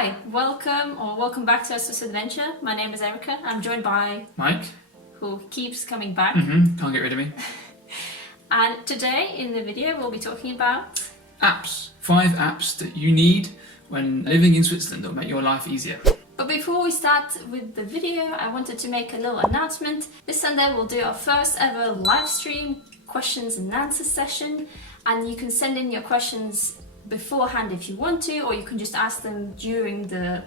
Hi, welcome back to our Swiss Adventure. My name is Erica. I'm joined by Mike, who keeps coming back. Can't get rid of me. And today in the video we'll be talking about Apps. 5 apps that you need when living in Switzerland that will make your life easier. But before we start with the video, I wanted to make a little announcement. This Sunday we'll do our first ever live stream questions and answers session, and you can send in your questions beforehand if you want to, or you can just ask them during the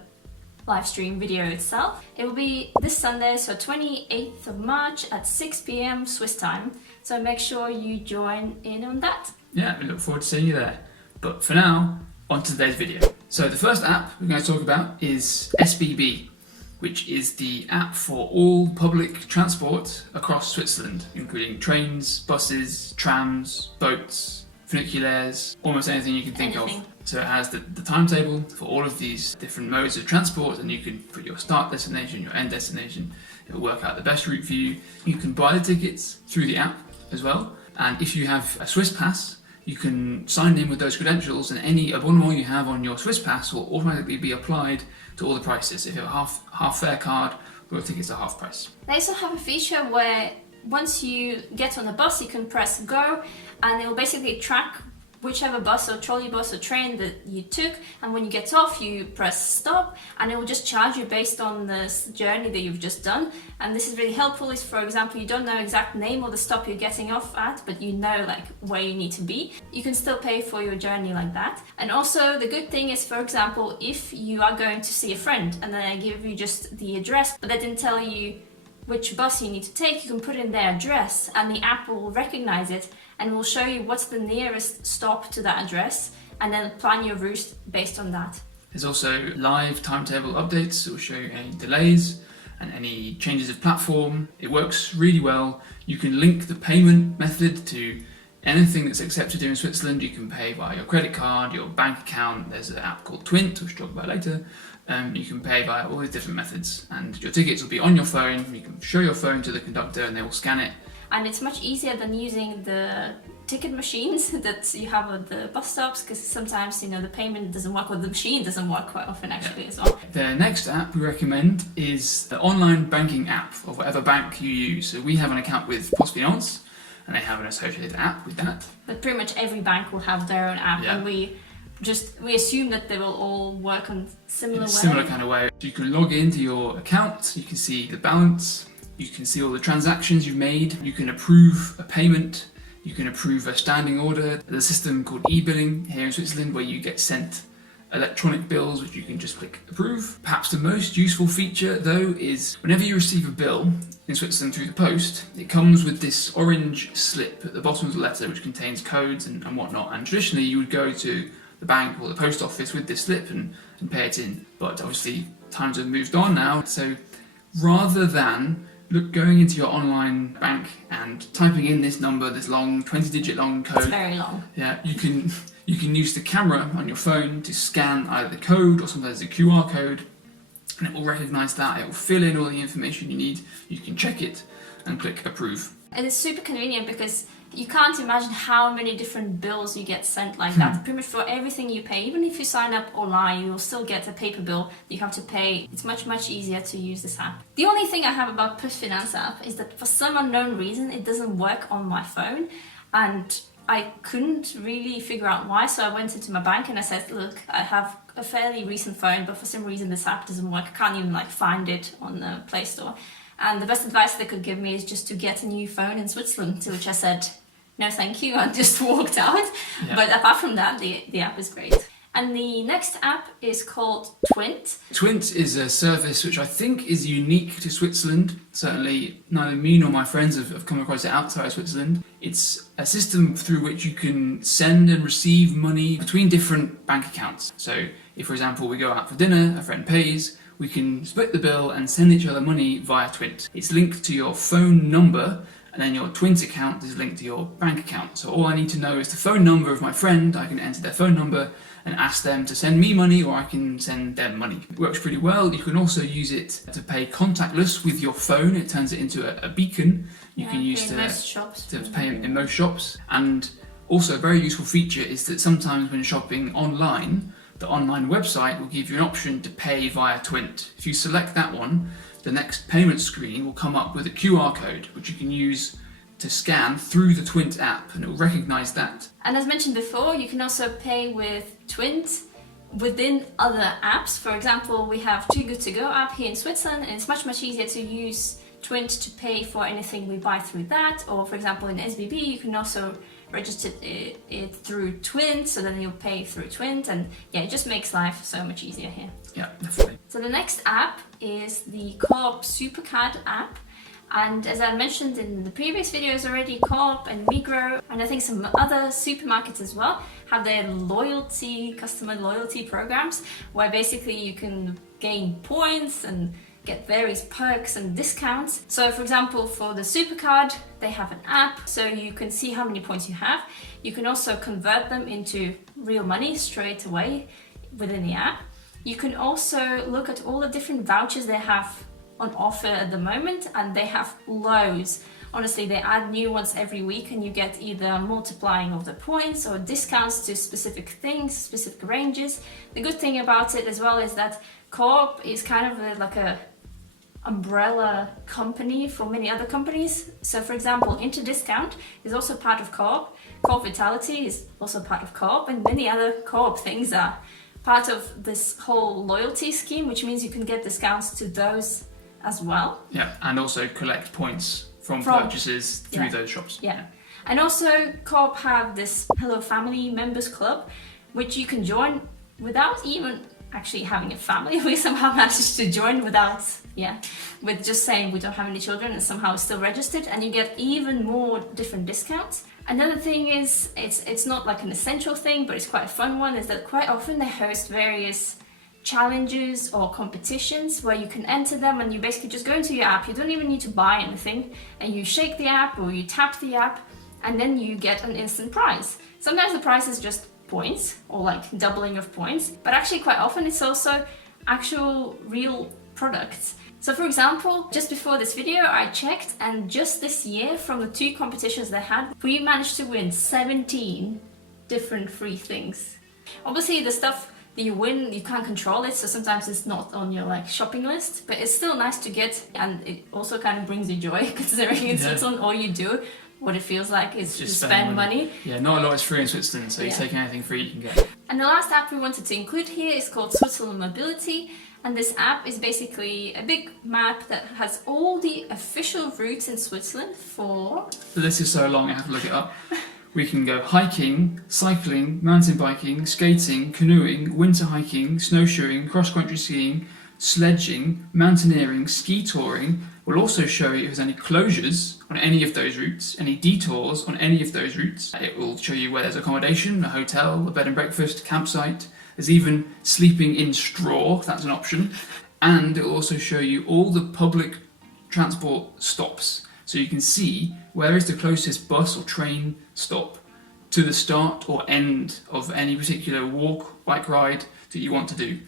live stream video itself. It will be this Sunday, so 28th of March at 6 p.m. Swiss time, so make sure you join in on that. Yeah, we look forward to seeing you there. But for now, on to today's video. So the first app we're going to talk about is SBB, which is the app for all public transport across Switzerland, including trains, buses, trams, boats, funiculaires, almost anything you can think of. So it has the timetable for all of these different modes of transport, and you can put your start destination, your end destination. It will work out the best route for you. You can buy the tickets through the app as well. And if you have a Swiss pass, you can sign in with those credentials, and any abonnement you have on your Swiss pass will automatically be applied to all the prices. If you have a half fare card, your tickets are half price. They also have a feature where once you get on the bus, you can press go, and it will basically track whichever bus or trolley bus or train that you took, and when you get off you press stop, and it will just charge you based on the journey that you've just done. And this is really helpful if, for example, you don't know exact name or the stop you're getting off at, but you know like where you need to be, you can still pay for your journey like that. And also the good thing is, for example, if you are going to see a friend and then they give you just the address but they didn't tell you which bus you need to take, you can put in their address and the app will recognize it and will show you what's the nearest stop to that address, and then plan your route based on that. There's also live timetable updates that will show you any delays and any changes of platform. It works really well. You can link the payment method to anything that's accepted here in Switzerland. You can pay via your credit card, your bank account. There's an app called Twint, which we'll talk about later. You can pay via all these different methods, and your tickets will be on your phone. You can show your phone to the conductor and they will scan it. And it's much easier than using the ticket machines that you have at the bus stops, because sometimes the payment doesn't work, or the machine doesn't work quite often actually as well. The next app we recommend is the online banking app of whatever bank you use. So we have an account with PostFinance, and they have an associated app with that. But pretty much every bank will have their own app, yeah. And we assume that they will all work on in a similar kind of way. You can log into your account, you can see the balance, you can see all the transactions you've made, you can approve a payment, you can approve a standing order. There's a system called e-billing here in Switzerland where you get sent electronic bills which you can just click approve. Perhaps the most useful feature though is whenever you receive a bill in Switzerland through the post, it comes with this orange slip at the bottom of the letter which contains codes and whatnot, and traditionally you would go to the bank or the post office with this slip and pay it in. But obviously times have moved on now, so rather than going into your online bank and typing in this number, this long 20-digit long code. It's very long. Yeah, you can use the camera on your phone to scan either the code or sometimes the QR code, and it will recognise that. It will fill in all the information you need. You can check it and click approve. And it's super convenient because you can't imagine how many different bills you get sent like that. Pretty much for everything you pay, even if you sign up online, you'll still get a paper bill that you have to pay. It's much easier to use this app. The only thing I have about PostFinance app is that for some unknown reason it doesn't work on my phone, and I couldn't really figure out why. So I went into my bank and I said, look, I have a fairly recent phone, but for some reason this app doesn't work. I can't even find it on the Play Store. And the best advice they could give me is just to get a new phone in Switzerland, to which I said, no thank you, and just walked out. Yeah. But apart from that, the app is great. And the next app is called Twint. Twint is a service which I think is unique to Switzerland. Certainly neither me nor my friends have come across it outside of Switzerland. It's a system through which you can send and receive money between different bank accounts. So if, for example, we go out for dinner, a friend pays, we can split the bill and send each other money via Twint. It's linked to your phone number, and then your Twint account is linked to your bank account. So all I need to know is the phone number of my friend. I can enter their phone number and ask them to send me money, or I can send them money. It works pretty well. You can also use it to pay contactless with your phone. It turns it into a beacon you can use to pay in most shops. And also a very useful feature is that sometimes when shopping online, the online website will give you an option to pay via Twint. If you select that one, the next payment screen will come up with a QR code, which you can use to scan through the Twint app, and it will recognise that. And as mentioned before, you can also pay with Twint within other apps. For example, we have Too Good To Go app here in Switzerland, and it's much easier to use Twint to pay for anything we buy through that. Or for example, in SBB, you can also register it through Twint, so then you'll pay through Twint, and yeah, it just makes life so much easier here. Yeah, definitely. So the next app is the Coop Supercard app. And as I mentioned in the previous videos already, Coop and Migros, and I think some other supermarkets as well, have their customer loyalty programs, where basically you can gain points and get various perks and discounts. So for example, for the Supercard, they have an app, so you can see how many points you have. You can also convert them into real money straight away within the app. You can also look at all the different vouchers they have on offer at the moment, and they have loads. Honestly, they add new ones every week, and you get either multiplying of the points or discounts to specific things, specific ranges. The good thing about it as well is that Coop is kind of like a umbrella company for many other companies. So for example, Interdiscount is also part of Coop. Coop Vitality is also part of Coop, and many other Coop things are part of this whole loyalty scheme, which means you can get discounts to those as well. Yeah, and also collect points from purchases through those shops. Yeah. And also Coop have this Hello Family Members Club, which you can join without even actually having a family. We somehow managed to join with just saying we don't have any children, and somehow it's still registered, and you get even more different discounts. Another thing is, it's not like an essential thing, but it's quite a fun one, is that quite often they host various challenges or competitions where you can enter them, and you basically just go into your app. You don't even need to buy anything, and you shake the app or you tap the app, and then you get an instant prize. Sometimes the prize is just points or like doubling of points, but actually quite often it's also actual real products. So for example, just before this video I checked, and just this year from the 2 competitions they had, we managed to win 17 different free things. Obviously the stuff that you win, you can't control it, so sometimes it's not on your like shopping list, but it's still nice to get, and it also kind of brings you joy, considering in Switzerland all you do, what it feels like, is just spend money. Yeah, not a lot is free in Switzerland, so you take anything free you can get. And the last app we wanted to include here is called Switzerland Mobility, and this app is basically a big map that has all the official routes in Switzerland for... The list is so long I have to look it up. We can go hiking, cycling, mountain biking, skating, canoeing, winter hiking, snowshoeing, cross-country skiing, sledging, mountaineering, ski touring. We'll also show you if there's any closures on any of those routes, any detours on any of those routes. It will show you where there's accommodation, a hotel, a bed and breakfast, campsite. There's even sleeping in straw, if that's an option. And it will also show you all the public transport stops. So you can see where is the closest bus or train stop to the start or end of any particular walk, bike ride that you want to do.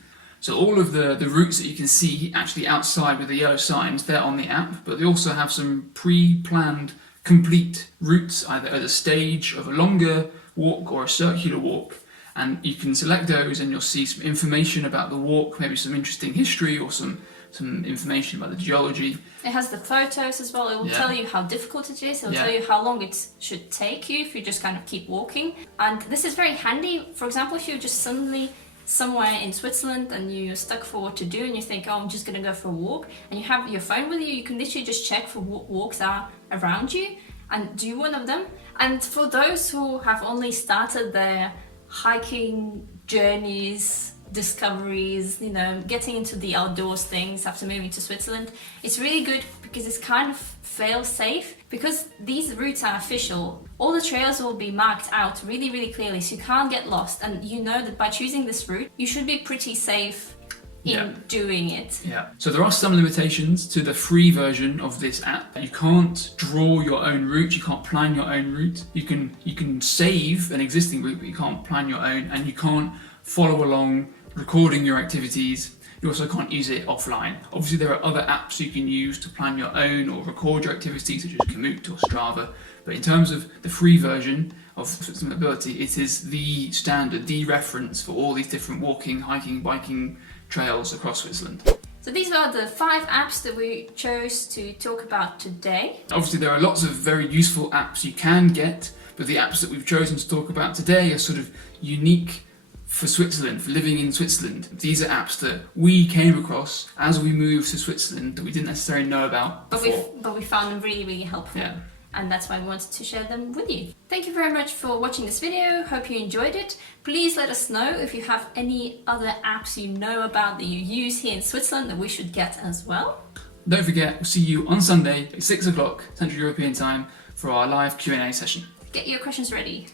So all of the routes that you can see actually outside with the yellow signs, they're on the app, but they also have some pre-planned complete routes, either at a stage of a longer walk or a circular walk. And you can select those and you'll see some information about the walk, maybe some interesting history or some information about the geology. It has the photos as well. It will tell you how difficult it is. It will tell you how long it should take you if you just kind of keep walking. And this is very handy. For example, if you're just suddenly somewhere in Switzerland and you're stuck for what to do and you think, oh, I'm just going to go for a walk, and you have your phone with you, you can literally just check for what walks are around you and do one of them. And for those who have only started their hiking journeys, discoveries, you know, getting into the outdoors things after moving to Switzerland, it's really good because it's kind of fail-safe. Because these routes are official, all the trails will be marked out really, really clearly, so you can't get lost, and you know that by choosing this route, you should be pretty safe in doing it. Yeah. So there are some limitations to the free version of this app. You can't draw your own route, you can't plan your own route. You can save an existing route, but you can't plan your own, and you can't follow along recording your activities. You also can't use it offline. Obviously there are other apps you can use to plan your own or record your activities, such as Komoot or Strava. But in terms of the free version, of Switzerland Mobility. It is the standard, the reference for all these different walking, hiking, biking trails across Switzerland. So these are the 5 apps that we chose to talk about today. Obviously there are lots of very useful apps you can get, but the apps that we've chosen to talk about today are sort of unique for Switzerland, for living in Switzerland. These are apps that we came across as we moved to Switzerland that we didn't necessarily know about before. But we found them really, really helpful. Yeah. And that's why we wanted to share them with you. Thank you very much for watching this video. Hope you enjoyed it. Please let us know if you have any other apps you know about that you use here in Switzerland that we should get as well. Don't forget, we'll see you on Sunday at 6 o'clock Central European Time for our live Q&A session. Get your questions ready.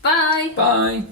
Bye! Bye!